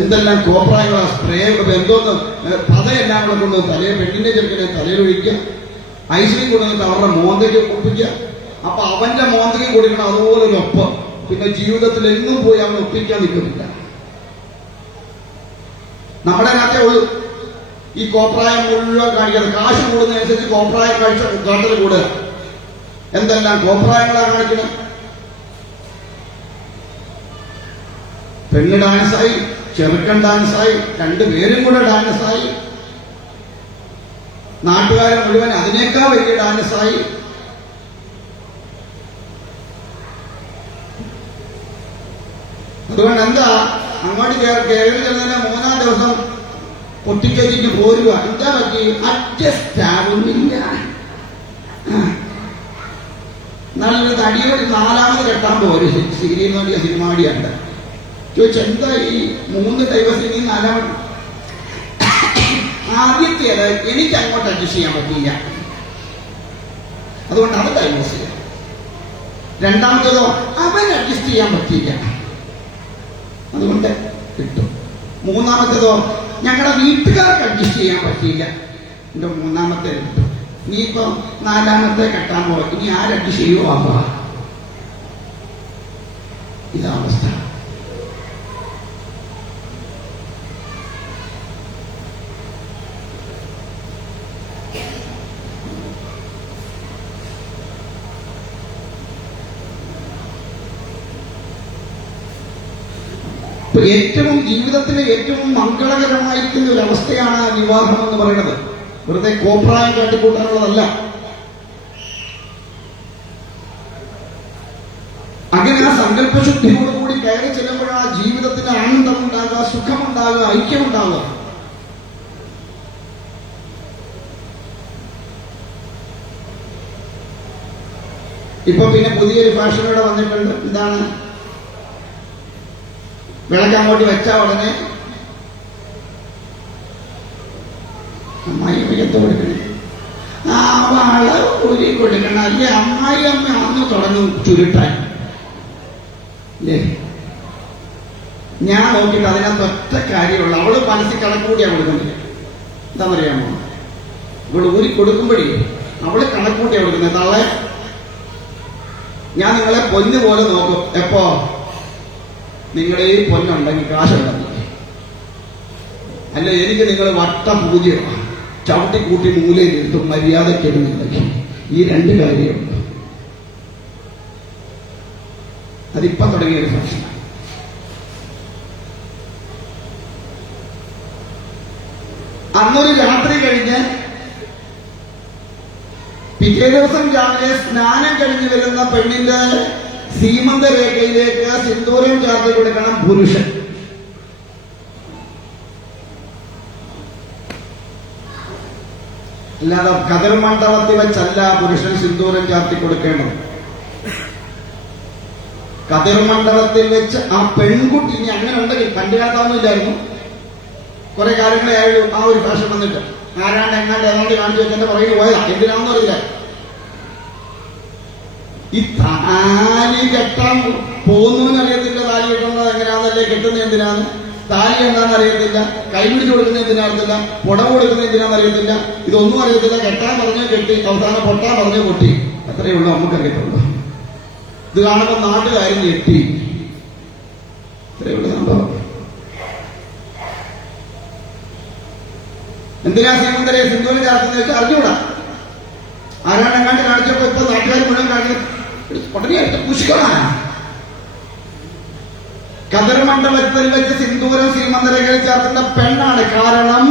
എന്തെല്ലാം കോപ്രായങ്ങളാ! സ്പ്രേ എന്തോന്ന് പതയെല്ലാം കൂടെ കൊണ്ട് തലയെ പെണ്ണിന്റെ ചെറുക്കനെ തലയിലൊഴിക്കുക, ഐസ്ക്രീം കൊണ്ടുവന്നിട്ട് അവരുടെ മോന്തയ്ക്ക് ഒപ്പിക്കുക. അപ്പൊ അവന്റെ മോന്തയ്ക്ക് കൊടുക്കണം അതുപോലെ ഒരു ഒപ്പം. പിന്നെ ജീവിതത്തിൽ എങ്ങും പോയി അവൻ ഒപ്പിക്കാൻ നിൽക്കുന്നില്ല. നമ്മുടെ നാട്ടെ ഉള്ളു ഈ കോപ്രായം മുഴുവൻ കാണിക്കുന്നത്. കാശ് കൂടുന്നതനുസരിച്ച് കോപ്രായം കാട്ടൽ കൂടുക. എന്തെല്ലാം കോപ്രായങ്ങളാ കാണിക്കുന്നത്! പെണ്ണ് ഡാൻസായി, ചെറുക്കൻ ഡാൻസായി, രണ്ടുപേരും കൂടെ ഡാൻസായി, നാട്ടുകാരൻ മുഴുവൻ അതിനേക്കാൾ വലിയ ഡാൻസായി. അതുകൊണ്ട് എന്താ അങ്ങോട്ട് കയറി ചെന്നതിന് 3-ാം ദിവസം പൊട്ടിക്കറ്റിക്ക് പോരുക. എന്താ പറ്റി? അഡ്ജസ്റ്റ് ആവുന്നില്ല. എന്നാലും തടിയോട് 4ാമത് കെട്ടാൻ പോരും. സീരിയൽ നോടിയ സിനിമാടിയുണ്ട്. ചോദിച്ചെന്താ ഈ 3 ഡൈവേഴ്സിന് 4ാമത്? ആദ്യത്തേത് എനിക്ക് അങ്ങോട്ട് അഡ്ജസ്റ്റ് ചെയ്യാൻ പറ്റില്ല, അതുകൊണ്ട് അത് ഡൈവേഴ്സ് ചെയ്യാം. 2ാമത്തേതോ അവൻ അഡ്ജസ്റ്റ് ചെയ്യാൻ പറ്റില്ല, അതുകൊണ്ട് കിട്ടും. 3ാമത്തേതോ ഞങ്ങളുടെ വീട്ടുകാർക്ക് അഡ്ജസ്റ്റ് ചെയ്യാൻ പറ്റിയില്ല, എന്റെ 3ാമത്തെ കിട്ടും. ഇനിയിപ്പോ 4ാമത്തെ കെട്ടാൻ പോവാ, ഇനി ആര് അഡ്ജസ്റ്റ് ചെയ്യുമോ ആവാ. ഇതാ അവസ്ഥ. ഏറ്റവും ജീവിതത്തിലെ ഏറ്റവും മംഗളകരമായിരിക്കുന്ന ഒരു അവസ്ഥയാണ് വിവാഹം എന്ന് പറയുന്നത്. വെറുതെ കോപ്രായം കാട്ടിക്കൂട്ടാനുള്ളതല്ല. അങ്ങനെ ആ സങ്കല്പശുദ്ധിയോടുകൂടി കയറി ചെല്ലുമ്പോഴാണ് ജീവിതത്തിന് ആനന്ദമുണ്ടാകുക, സുഖമുണ്ടാകുക, ഐക്യമുണ്ടാകുക. ഇപ്പൊ പിന്നെ പുതിയൊരു ഫാഷനോടെ വന്നിട്ടുണ്ട്. എന്താണ്? വിളക്ക് അങ്ങോട്ട് വെച്ചാ ഉടനെ അമ്മായി എന്തോ കൊടുക്കണേ, ആ വാള് ഊരി കൊടുക്കണം, അല്ലെ അമ്മായി അമ്മ അന്ന് തുടങ്ങും ചുരുട്ടാൻ. അല്ലേ? ഞാൻ നോക്കിയിട്ട് അതിനകത്ത് ഒറ്റ കാര്യമുള്ള, അവള് മനസ്സിൽ കണക്കൂടിയാ കൊടുക്കുന്നില്ല. എന്താണെന്നറിയാമോ? ഇവിടെ ഊരി കൊടുക്കുമ്പോഴേ അവള് കണക്കൂട്ടിയാ കൊടുക്കുന്നത്. തള്ളെ ഞാൻ നിങ്ങളെ പൊന്നു പോലെ നോക്കും. എപ്പോ? നിങ്ങളുടെ ഈ പൊന്നുണ്ടെങ്കിൽ കാശുണ്ടെങ്കിൽ. അല്ല, എനിക്ക് നിങ്ങൾ വട്ട പൂജ്യമാണ്, ചവിട്ടിക്കൂട്ടി മൂലയിൽ എടുത്തും മര്യാദയ്ക്കിടുന്നില്ലെങ്കിൽ. ഈ രണ്ട് കാര്യമുണ്ട്. അതിപ്പം തുടങ്ങിയൊരു ഫംഗ്ഷനാണ്. അന്നൊരു രാത്രി കഴിഞ്ഞ് പിറ്റേ ദിവസം രാവിലെ സ്നാനം കഴിഞ്ഞ് വരുന്ന പെണ്ണിന്റെ സീമന്ത രേഖയിലേക്ക് സിന്ദൂരം ചേർത്ത് കൊടുക്കണം പുരുഷൻ. അല്ലാതെ കതിർമണ്ഡപത്തിൽ വെച്ചല്ല പുരുഷൻ സിന്ദൂരം ചേർത്തി കൊടുക്കേണ്ടത്. കതിർമണ്ഡപത്തിൽ വെച്ച് ആ പെൺകുട്ടി, ഇനി അങ്ങനെ ഉണ്ടെങ്കിൽ, പണ്ട് കാലത്തൊന്നും ഇല്ലായിരുന്നു, കുറെ കാലങ്ങളെ ആയിരുന്നു ആ ഒരു ഫാഷൻ വന്നിട്ട്. ആരാണ്ട് എങ്ങാണ്ട് ഏതാണ്ട് കാണിച്ചു വെച്ചെന്റെ പുറകിൽ പോയതാ. എന്തിനാണെന്ന് അറിയില്ല. ഈ താലി കെട്ടാൻ പോകുന്നവന് അറിയത്തില്ല താലി കെട്ടുന്നത് എങ്ങനെയാണെന്നല്ലേ, കെട്ടുന്നത് എന്തിനാണ്, താലി എന്താണെന്ന് അറിയത്തില്ല, കൈപിടിച്ച് കൊടുക്കുന്ന എന്തിനറിയത്തില്ല, പുടവ് കൊടുക്കുന്ന എന്തിനാണെന്ന് അറിയത്തില്ല, ഇതൊന്നും അറിയത്തില്ല. കെട്ടാൻ പറഞ്ഞോ കെട്ടി, അവസാനം പൊട്ടാൻ പറഞ്ഞോ പൊട്ടി. അത്രയേ ഉള്ളൂ നമുക്കറിയത്തുള്ളൂ. ഇത് കാണുമ്പോൾ നാട്ടുകാരും ഞെട്ടി. ഇത്രയേ ഉള്ളൂ സംഭവം. എന്തിനാ സീമന്തരെ സിന്ദൂരം ചേർക്കുന്ന വെച്ചാൽ അറിഞ്ഞൂടാ. ആരാണ്ടെങ്ങാണ്ട് കാണിച്ചപ്പോ ഇപ്പൊ നാട്ടുകാർ മുഴുവൻ കാണിക്കുന്നത് ഉടനെ അടുത്ത് പുഷ്കളാണ്. കതിർമണ്ഡപത്തിൽ വെച്ച് സിന്ദൂരം സീമന്തരകളിൽ ചേർക്കുന്ന പെണ്ണാണ്. കാരണം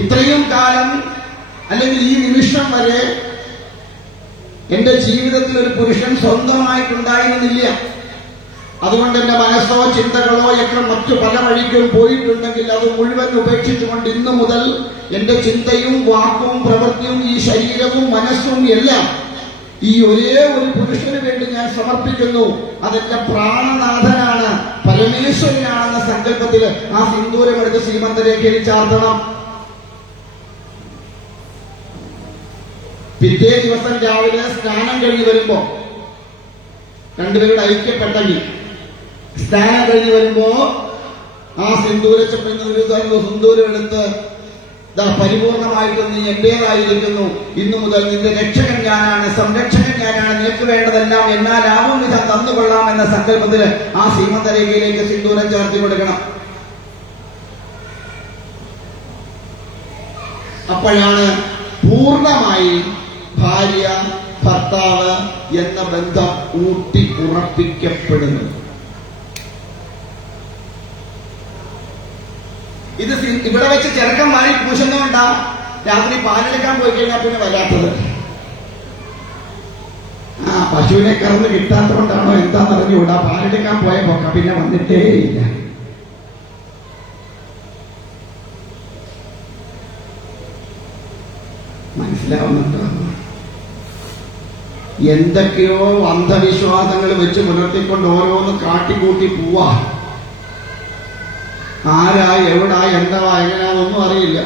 ഇത്രയും കാലം, അല്ലെങ്കിൽ ഈ നിമിഷം വരെ എന്റെ ജീവിതത്തിൽ ഒരു പുരുഷൻ സ്വന്തമായിട്ടുണ്ടായിരുന്നില്ല. അതുകൊണ്ട് എന്റെ മനസ്സോ ചിന്തകളോ ഒക്കെ മറ്റു പല വഴിക്കും പോയിട്ടുണ്ടെങ്കിൽ അത് മുഴുവൻ ഉപേക്ഷിച്ചുകൊണ്ട് ഇന്നു മുതൽ എന്റെ ചിന്തയും വാക്കും പ്രവൃത്തിയും ഈ ശരീരവും മനസ്സും എല്ലാം ഈ ഒരേ ഒരു പുരുഷന് വേണ്ടി ഞാൻ സമർപ്പിക്കുന്നു. അതെന്റെ പ്രാണനാഥനാണ്, പരമേശ്വരനാണെന്ന സങ്കല്പത്തിൽ ആ സിന്ദൂരമെടുത്ത് സീമന്തരേഖയിൽ ചാർത്തണം. പിറ്റേ ദിവസം രാവിലെ സ്നാനം കഴിഞ്ഞ് വരുമ്പോ രണ്ടുപേരുടെ ഐക്യപ്പെട്ടെങ്കിൽ സ്നാനം കഴിഞ്ഞ് വരുമ്പോ ആ സിന്ദൂരം എടുത്ത് പരിപൂർണമായിട്ട് നീ എന്റേതായിരിക്കുന്നു, ഇന്നു മുതൽ നിന്റെ രക്ഷകൻ ഞാനാണ്, സംരക്ഷകൻ ഞാനാണ്, നിനക്ക് വേണ്ടതെല്ലാം എന്നാലാവും വിധം തന്നുകൊള്ളാം എന്ന സങ്കല്പത്തിൽ ആ സീമന്തരേഖയിലേക്ക് സിന്ദൂരം ചേർത്തി കൊടുക്കണം. അപ്പോഴാണ് പൂർണ്ണമായി ഭാര്യ ഭർത്താവ് എന്ന ബന്ധം ഊട്ടി ഉറപ്പിക്കപ്പെടുന്നത്. ഇത് ഇവിടെ വെച്ച് ചെറുക്കം മാറി പൂശുന്നതുകൊണ്ടാ രാത്രി പാലെടുക്കാൻ പോയി കഴിഞ്ഞാൽ പിന്നെ വല്ലാത്തത്. ആ പശുവിനെ കറന്ന് കിട്ടാത്തതുകൊണ്ടാണോ എന്താന്ന് അറിഞ്ഞുകൂടാ, പാലെടുക്കാൻ പോയ പോക്ക പിന്നെ വന്നിട്ടേ ഇല്ല. മനസ്സിലാവുന്നുണ്ടോ? എന്തൊക്കെയോ അന്ധവിശ്വാസങ്ങൾ വെച്ച് പുലർത്തിക്കൊണ്ട് ഓരോന്ന് കാട്ടിക്കൂട്ടി പോവാ. ആരാ എവിടാ എന്താ എങ്ങനെയാണെന്നൊന്നും അറിയില്ല.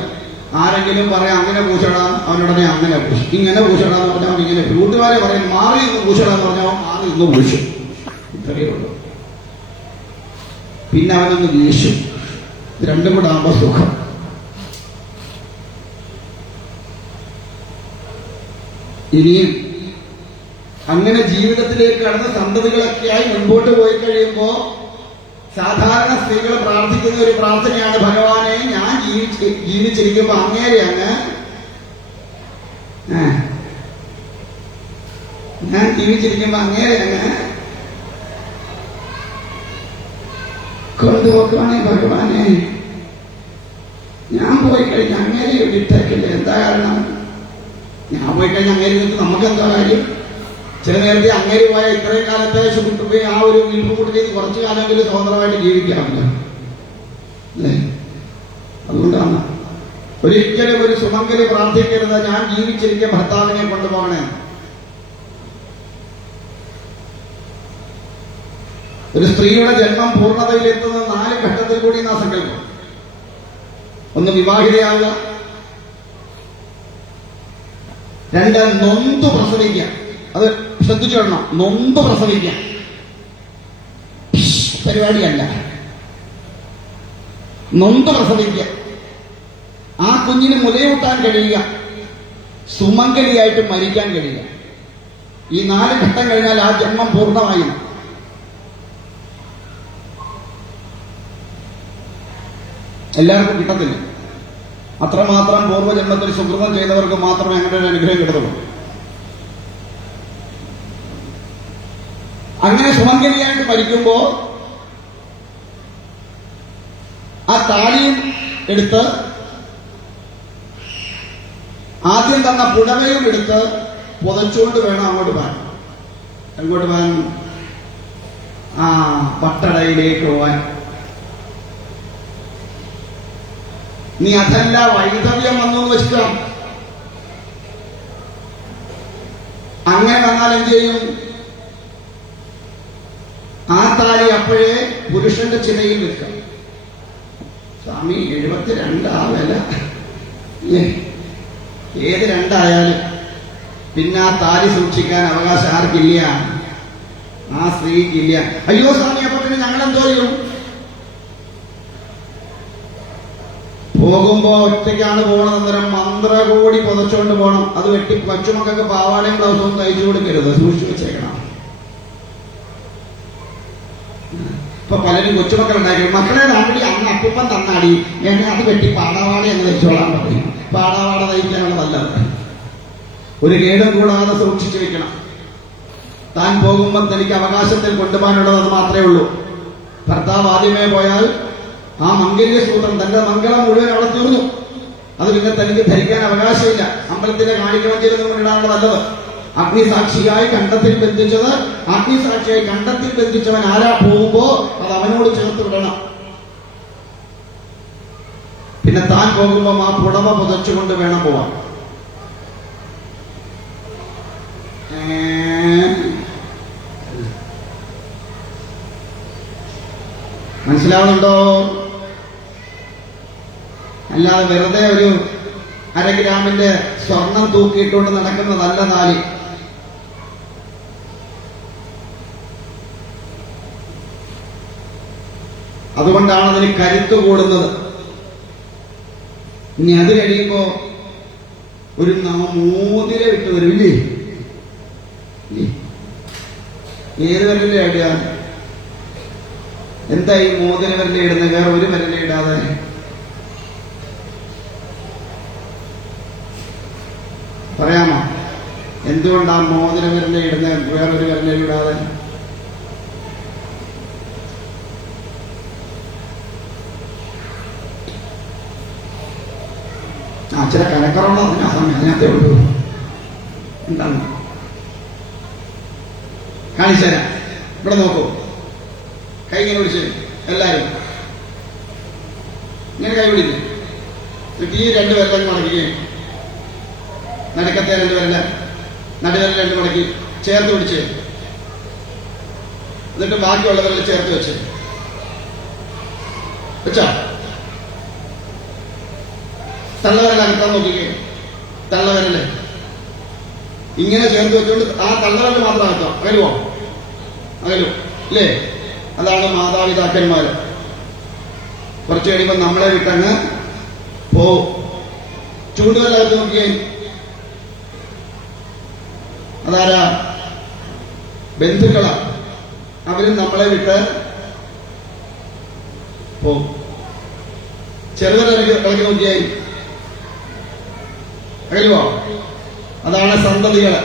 ആരെങ്കിലും പറയാം അങ്ങനെ പൂശടാ, അവനുടനെ അങ്ങനെ പൂശും, ഇങ്ങനെ പൂശടാന്ന് പറഞ്ഞാൽ അവൻ ഇങ്ങനെ. കൂട്ടുകാരെ പറയും മാറി ഇന്ന് പൂശടാന്ന് പറഞ്ഞാൽ അവൻ മാറി ഇന്ന് പൂശും. ഇത്രയേ ഉള്ളൂ. പിന്നെ അവനൊന്ന് വീശും. ഇത് രണ്ടും കൂടെ ആകുമ്പോ സുഖം. ഇനിയും അങ്ങനെ ജീവിതത്തിലേക്ക് കടന്ന സന്തതികളൊക്കെയായി മുൻപോട്ട് പോയി കഴിയുമ്പോ സാധാരണ സ്ത്രീകൾ പ്രാർത്ഥിക്കുന്ന ഒരു പ്രാർത്ഥനയാണ്, ഭഗവാനെ ഞാൻ ജീവിച്ചിരിക്കുമ്പോ അങ്ങേരെ അങ്ങ് കൊണ്ടുപോക്കുവാണേ ഭഗവാനെ, ഞാൻ പോയി കഴിഞ്ഞാൽ അങ്ങനെ വിട്ടേക്കില്ല. എന്താ കാരണം? ഞാൻ പോയി കഴിഞ്ഞാൽ അങ്ങനെ നിന്നിട്ട് നമുക്കെന്താ കാര്യം? ചില നേരത്തെ അങ്ങനെ പോയ ഇത്രയും കാലത്തെ സുഹൃത്തുപോയി ആ ഒരു വീട്ടുകൂട്ടി കുറച്ചു കാലമെങ്കിലും സ്വതന്ത്രമായിട്ട് ജീവിക്കാറില്ല അല്ലേ? അതുകൊണ്ടാണ് ഒരിക്കലും ഒരു സുമംഗലി പ്രാർത്ഥിക്കരുത്, ഞാൻ ജീവിച്ചിരിക്കെ ഭർത്താവിനെ കൊണ്ടുപോകണേ. ഒരു സ്ത്രീയുടെ ജന്മം പൂർണ്ണതയിലെത്തുന്നത് 4 ഘട്ടത്തിൽ കൂടി നാ സങ്കല്പം. ഒന്ന് വിവാഹിതയാവുക, 2 നൊന്തു പ്രസവിക്കുക. അത് ശ്രദ്ധിച്ചു വേണം, നൊന്തു പ്രസവിക്കുക പരിപാടിയല്ല, നൊന്തു പ്രസവിക്കുക. ആ കുഞ്ഞിന് മുലയൂട്ടാൻ കഴിയുക, സുമംഗലിയായിട്ട് മരിക്കാൻ കഴിയുക. ഈ 4 ഘട്ടം കഴിഞ്ഞാൽ ആ ജന്മം പൂർണ്ണമായി. എല്ലാവർക്കും കിട്ടത്തില്ല. അത്രമാത്രം പൂർവ്വജന്മത്തിൽ സുഹൃതം ചെയ്തവർക്ക് മാത്രമേ അങ്ങനെ ഒരു അനുഗ്രഹം കിട്ടത്തുള്ളൂ. അങ്ങനെ സുമംഗലിയായിട്ട് മരിക്കുമ്പോ ആ താലിയും എടുത്ത് ആദ്യം തന്ന പുടവയും എടുത്ത് പുതച്ചുകൊണ്ട് വേണം അങ്ങോട്ട് പോകാൻ. അങ്ങോട്ട് പോകാൻ, ആ പട്ടടയിലേക്ക് പോവാൻ. നീ അതല്ല വൈധവ്യം വന്നു എന്ന് വെച്ചിട്ടാ. അങ്ങനെ വന്നാൽ എന്ത് ചെയ്യും? ആ താലി അപ്പോഴേ പുരുഷന്റെ ചിതയിൽ വെക്കാം. സ്വാമി 72 ആ വില, ഏത് 2 ആയാലും പിന്നെ ആ താലി സൂക്ഷിക്കാൻ അവകാശം ആർക്കില്ല? ആ സ്ത്രീക്കില്ല. അയ്യോ സ്വാമി, അപ്പൊ പിന്നെ ഞങ്ങളെന്തോ ചെയ്യും? പോകുമ്പോ ഒറ്റയ്ക്കാണ് പോകണമെന്നേരം മന്ത്രകോടി പുതച്ചുകൊണ്ട് പോകണം. അത് വെട്ടി കൊച്ചുമക്കൾക്ക് പാവാടയും ബ്ലൗസും തയ്ച്ചു കൊടുക്കരുത്, സൂക്ഷിച്ചു വെച്ചേക്കണം. ഇപ്പൊ പലരും കൊച്ചുമക്കൾ ഉണ്ടാക്കി, മക്കളെ താണ്ടി അന്ന് അപ്പൂപ്പൻ തന്നാടി, വേണമെങ്കിൽ അത് വെട്ടി പാടാവാട എന്ന് തയ്ച്ചോളാൻ പറയും. പാടാവാട തയ്ക്കാനാണ് നല്ലത്. ഒരു കേടും കൂടാതെ സൂക്ഷിച്ചു വെക്കണം. താൻ പോകുമ്പോൾ തനിക്ക് അവകാശത്തിൽ കൊണ്ടുപോകാനുള്ളത് അത് മാത്രമേ ഉള്ളൂ. ഭർത്താവ് ആദ്യമേ പോയാൽ ആ മംഗല്യ സൂത്രം, തന്റെ മംഗളം മുഴുവൻ അവിടെ തീർന്നു. അത് പിന്നെ തനിക്ക് ധരിക്കാൻ അവകാശമില്ല. അമ്പലത്തിന്റെ കാണിക്കവഞ്ചിയിൽ ഇടാനുള്ള നല്ലത്. അഗ്നിസാക്ഷിയായി കണ്ടത്തിൽ ബന്ധിച്ചത്, അഗ്നിസാക്ഷിയായി കണ്ടത്തിൽ ബന്ധിച്ചവൻ ആരാ പോകുമ്പോ അത് അവനോട് ചേർത്ത് വിടണം. പിന്നെ താൻ പോകുമ്പോ ആ പുടവ പുതച്ചുകൊണ്ട് വേണം പോവാൻ. മനസ്സിലാവുന്നുണ്ടോ? അല്ലാതെ വെറുതെ ഒരു 1/2 ഗ്രാമിന്റെ സ്വർണം തൂക്കിയിട്ടുകൊണ്ട് നടക്കുന്നതല്ല താലി. അതുകൊണ്ടാണ് അതിന് കരുത്ത് കൂടുന്നത്. ഇനി അത് കഴിയുമ്പോ ഒരു മോതിര വിട്ട് വരില്ലേ? ഏത് വരലേ ഇടുക? എന്താ ഈ മോതിര വരലേ ഇടുന്നത്? വേറെ ഒരു വരലേ ഇടാതെ പറയാമോ? എന്തുകൊണ്ടാ മോതിര വിരലെ ഇടുന്നത് വേറൊരു വിരലെ ഇടാതെ? ചില കലക്കറുള്ള അതിനകത്തേ ഉള്ളൂ. എന്താണ് കാണിച്ചുതരാം. ഇവിടെ നോക്കൂ, കൈ ഇങ്ങനെ പിടിച്ച് എല്ലാരും ഇങ്ങനെ കൈ പിടിക്കും. ഈ 2 വിരലും മടക്കുകയും നടുക്കത്തെ 2 വിരല്, നടുവിരൽ 2 മടക്കി ചേർത്ത് പിടിച്ച്, എന്നിട്ട് ബാക്കിയുള്ള വിരൽ ചേർത്ത് വെച്ചോ. തള്ളവിരൽ അകത്താൻ നോക്കിക്കേ. തള്ളവിരല് ഇങ്ങനെ ചേർത്ത് വെച്ചുകൊണ്ട് ആ തള്ളവിരൽ മാത്രം അകത്താം. അകലുവോ? അകലും അല്ലേ? അതാണ് മാതാപിതാക്കന്മാര്. കുറച്ച് കഴിയുമ്പോൾ നമ്മളെ വിട്ടങ്ങ് പോവും. ചൂണ്ടുവിരലകത്ത് നോക്കിയേ, അതാരാ? ബന്ധുക്കളാ. അവരും നമ്മളെ വിട്ട് പോവും. ചെറുവിരൽ ഇളക്കി നോക്കിയേ, അകലുവോ? അതാണ് സന്തതികള്.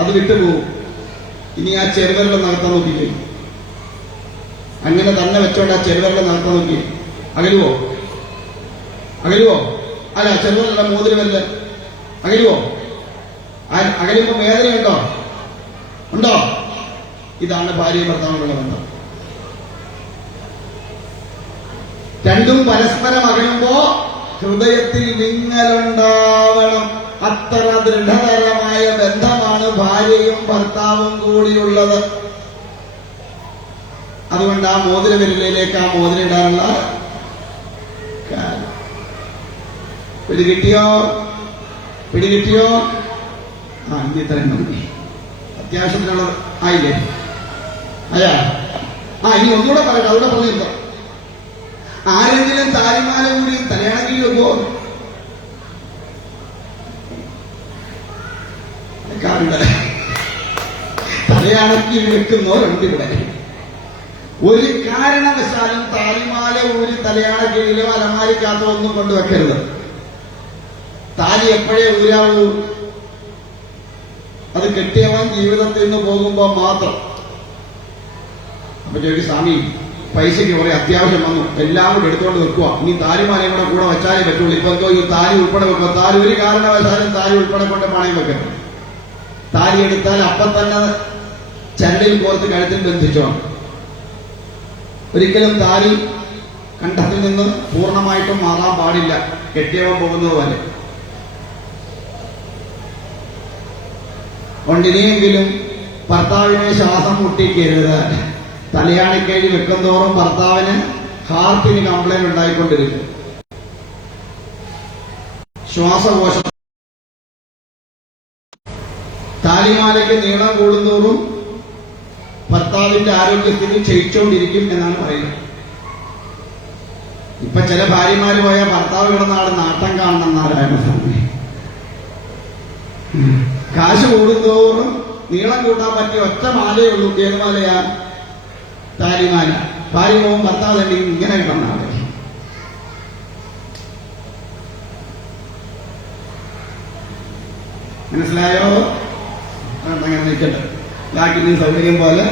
അത് വിട്ടുപോകും. ഇനി ആ ചെറുവിരൽ നടത്താൻ നോക്കിക്കേ. അങ്ങനെ തന്നെ വെച്ചോണ്ട് ആ ചെറുവരുടെ നടത്താൻ നോക്കി. അകലുവോ? അകലുവോ? അല്ല, ചെറുവരുടെ മോതിരമല്ല അകലുവോ? അകലുമ്പോ വേദനയുണ്ടോ? ഉണ്ടോ? ഇതാണ് ഭാര്യയും ഭർത്താവിനുള്ള ബന്ധം. രണ്ടും പരസ്പരം അകലുമ്പോ ഹൃദയത്തിൽ വിങ്ങലുണ്ടാവണം. അത്ര ദൃഢതരമായ ബന്ധമാണ് ഭാര്യയും ഭർത്താവും കൂടിയുള്ളത്. അതുകൊണ്ട് ആ മോതിരവിരലിലേക്ക് ആ മോതിരിടാനുള്ള കാര്യം. പിടികിട്ടിയോ? പിടികിട്ടിയോ? ആ, ഇനി ഇത്രയും മതി. അത്യാവശ്യത്തിനുള്ള ആയില്ലേ? അയ്യാ, ഇനി ഒന്നുകൂടെ പറയട്ടെ. അവിടെ പറഞ്ഞിരുന്നോ? ആരെങ്കിലും താലിമാല കൂടി തലയാണക്കി വെക്കോ? തലയാണക്കി വെക്കുന്നവരുണ്ട് ഇവിടെ. ഒരു കാരണവശാലും താലിമാല ഊരി തലയാണക്കിഴിലോ അലമാരിക്കകത്തോ ഒന്നും കൊണ്ടുവെക്കരുത്. താലി എപ്പോഴേ ഊരാവൂ? അത് കെട്ടിയവൻ ജീവിതത്തിൽ നിന്ന് പോകുമ്പോ മാത്രം. അപ്പൊ ചോദിക്കും, സ്വാമി പൈസയ്ക്ക് കുറെ അത്യാവശ്യം വന്നു, എല്ലാം കൂടെ എടുത്തുകൊണ്ട് വെക്കുക, ഇനി താലിമാലയും കൂടെ വെച്ചാലേ പറ്റുള്ളൂ. ഇപ്പൊ എന്തോ ഈ താലി ഉൾപ്പെടെ വെക്കുക. താലി ഒരു കാരണവശാലും താലി ഉൾപ്പെടെ കൊണ്ട് പണയം വെക്കരുത്. താലി എടുത്താൽ അപ്പം തന്നെ ചരടിൽ കോർത്ത് കഴുത്തിൽ ബന്ധിച്ചോണം. ഒരിക്കലും താലി കണ്ടത്തിൽ നിന്ന് പൂർണ്ണമായിട്ടും മാറാൻ പാടില്ല, കെട്ടിയവൻ പോകുന്നത് പോലെ. കൊണ്ടിനെയെങ്കിലും ഭർത്താവിനെ ശ്വാസം മുട്ടിക്കരുത്. തലയാണിക്കഴി വെക്കുന്തോറും ഭർത്താവിന് ഹാർട്ടിന് കംപ്ലൈന്റ് ഉണ്ടായിക്കൊണ്ടിരിക്കും. ശ്വാസകോശം താലിമാലയ്ക്ക് നീളം കൂടുന്തോറും ഭർത്താവിന്റെ ആരോഗ്യത്തിന് ക്ഷയിച്ചുകൊണ്ടിരിക്കും എന്നാണ് പറയുന്നത്. ഇപ്പൊ ചില ഭാര്യമാര് പോയ ഭർത്താവ് കിടന്നാണ് നാട്ടം കാണണം നാരായണസ്വാമി. കാശ് കൂടുന്തോറും നീളം കൂട്ടാൻ പറ്റിയ ഒറ്റ മാലയേ ഉള്ളൂ. ഏത് മാലയാ? താലിമാല. ഭാര്യ പോകും, ഭർത്താവ് തന്നെ ഇങ്ങനെ കിടന്നാണ്. മനസ്സിലായോ? അങ്ങനെ നിൽക്കട്ടെ. ബാക്കി സൗകര്യം പോലെ